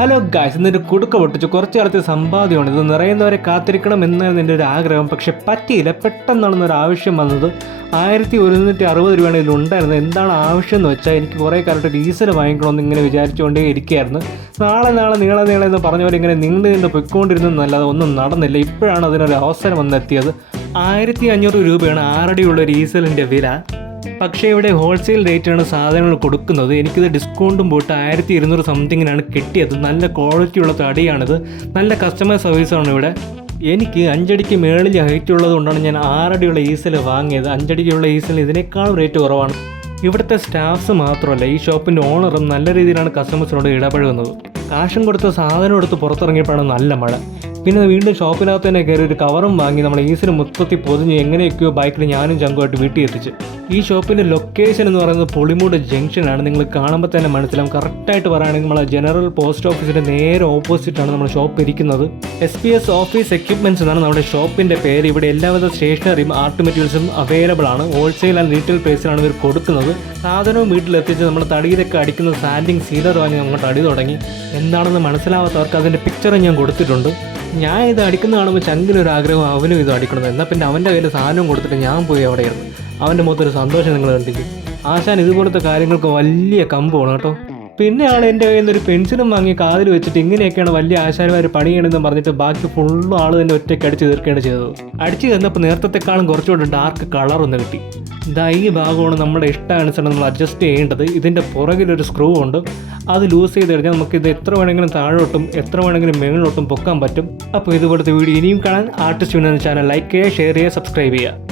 Hello guys, ഇന്നൊരു കുടുക്ക പൊട്ടിച്ചു. കുറച്ച് കാലത്തെ സമ്പാദ്യമാണ് ഇത്. നിറയുന്നവരെ കാത്തിരിക്കണം എന്നായിരുന്നു എൻ്റെ ഒരു ആഗ്രഹം. പക്ഷെ പറ്റിയില്ല. പെട്ടെന്നാണെന്നൊരു ആവശ്യം വന്നത്. 1160 രൂപയാണ് ഇതിലുണ്ടായിരുന്നത്. എന്താണ് ആവശ്യം എന്ന് വെച്ചാൽ, എനിക്ക് കുറേ കാലത്ത് ഡീസൽ വാങ്ങിക്കണമെന്ന് ഇങ്ങനെ വിചാരിച്ചുകൊണ്ടേ ഇരിക്കുകയായിരുന്നു. നാളെ നീളെ എന്ന് പറഞ്ഞ പോലെ ഇങ്ങനെ നീണ്ടു പൊയ്ക്കൊണ്ടിരുന്നല്ലാതെ ഒന്നും നടന്നില്ല. ഇപ്പോഴാണ് അതിനൊരു അവസരം വന്നെത്തിയത്. 1500 രൂപയാണ് 6 അടിയുള്ള ഒരു ഡീസലിൻ്റെ വില. പക്ഷേ ഇവിടെ ഹോൾസെയിൽ റേറ്റാണ് സാധനങ്ങൾ കൊടുക്കുന്നത്. എനിക്കിത് ഡിസ്കൗണ്ടും പോയിട്ട് 1200 സംതിങ്ങിനാണ് കിട്ടിയത്. നല്ല ക്വാളിറ്റിയുള്ള തടിയാണിത്. നല്ല കസ്റ്റമർ സർവീസാണ് ഇവിടെ. എനിക്ക് 5 അടിക്ക് മേളിൽ ഹൈറ്റ് ഉള്ളത് കൊണ്ടാണ് ഞാൻ 6 അടിയുള്ള ഈസൽ വാങ്ങിയത്. 5 അടിക്കുള്ള ഈസൽ ഇതിനേക്കാളും റേറ്റ് കുറവാണ്. ഇവിടുത്തെ സ്റ്റാഫ്സ് മാത്രമല്ല, ഈ ഷോപ്പിൻ്റെ ഓണറും നല്ല രീതിയിലാണ് കസ്റ്റമേഴ്സിനോട് ഇടപഴകുന്നത്. കാശും കൊടുത്ത് സാധനം എടുത്ത് പുറത്തിറങ്ങിയപ്പോഴാണ് നല്ല മഴ. പിന്നെ വീണ്ടും ഷോപ്പിനകത്ത് തന്നെ കയറി ഒരു കവറും വാങ്ങി നമ്മൾ ഈസിൽ മൊത്തത്തിൽ പൊതിഞ്ഞ് എങ്ങനെയൊക്കെയോ ബൈക്കിൽ ഞാനും ചങ്കുമായിട്ട് വീട്ടിൽ എത്തിച്ച്. ഈ ഷോപ്പിൻ്റെ ലൊക്കേഷൻ എന്ന് പറയുന്നത് പുളിമൂട് ജംഗ്ഷനാണ്. നിങ്ങൾ കാണുമ്പോൾ തന്നെ മനസ്സിലാവും. കറക്റ്റായിട്ട് പറയുകയാണെങ്കിൽ നമ്മൾ ജനറൽ പോസ്റ്റ് ഓഫീസിൻ്റെ നേരെ ഓപ്പോസിറ്റാണ് നമ്മുടെ ഷോപ്പ് ഇരിക്കുന്നത്. SPS ഓഫീസ് എക്യുപ്മെൻറ്റ്സ് എന്നാണ് നമ്മുടെ ഷോപ്പിൻ്റെ പേര്. ഇവിടെ എല്ലാവിധ സ്റ്റേഷനറിയും ആർട്ട് മെറ്റീരിയൽസും അവൈലബിൾ ആണ്. ഹോൾസെയിൽ ആൻഡ് റീറ്റെയിൽ പ്രൈസിലാണ് ഇവർ കൊടുക്കുന്നത്. സാധനവും വീട്ടിലെത്തിച്ച് നമ്മൾ തടിയിലൊക്കെ അടിക്കുന്ന സാൻഡിങ് സീലർ വാങ്ങി അങ്ങോട്ട് അടി തുടങ്ങി. എന്താണെന്ന് മനസ്സിലാവാത്തവർക്ക് അതിൻ്റെ പിക്ചർ ഞാൻ കൊടുത്തിട്ടുണ്ട്. ഞാൻ ഇത് അടിക്കുന്ന കാണുമ്പോൾ ചങ്കിലൊരാഗ്രഹം അവനും ഇത് അടിക്കണം. എന്നാൽ പിന്നെ അവൻ്റെ കയ്യിൽ സാധനവും കൊടുത്തിട്ട് ഞാൻ പോയി അവിടെ ഇരുന്നു. അവൻ്റെ മുഖത്തൊരു സന്തോഷം നിങ്ങൾ കണ്ടിരിക്കും. ആശാൻ ഇതുപോലത്തെ കാര്യങ്ങൾക്ക് വലിയ കമ്പമാണ് കേട്ടോ. പിന്നെ ആൾ എൻ്റെ കയ്യിൽ നിന്ന് ഒരു പെൻസിലും വാങ്ങി കാതിൽ വെച്ചിട്ട് ഇങ്ങനെയൊക്കെയാണ് വലിയ ആശാന്മാർ പണിയണമെന്ന് പറഞ്ഞിട്ട് ബാക്കി ഫുള്ളും ആൾ തന്നെ ഒറ്റയ്ക്ക് അടിച്ച് തീർക്കുകയാണ് ചെയ്തത്. അടിച്ച് തന്നപ്പോൾ നേരത്തെക്കാളും കുറച്ചുകൂടെ ഡാർക്ക് കളറൊന്ന് കിട്ടി. ഇതാ ഈ ഭാഗമാണ് നമ്മുടെ ഇഷ്ടാനുസരണം നമ്മൾ അഡ്ജസ്റ്റ് ചെയ്യേണ്ടത്. ഇതിൻ്റെ പുറകിലൊരു സ്ക്രൂ ഉണ്ട്. അത് ലൂസ് ചെയ്ത് കഴിഞ്ഞാൽ നമുക്കിത് എത്ര വേണമെങ്കിലും താഴോട്ടും എത്ര വേണമെങ്കിലും മേളിലോട്ടും പൊക്കാൻ പറ്റും. അപ്പോൾ ഇതുപോലത്തെ വീഡിയോ ഇനിയും കാണാൻ ആർട്ടിസ്റ്റ് വിനോദ് ചാനൽ ലൈക്ക് ചെയ്യുക, ഷെയർ ചെയ്യുക, സബ്സ്ക്രൈബ് ചെയ്യുക.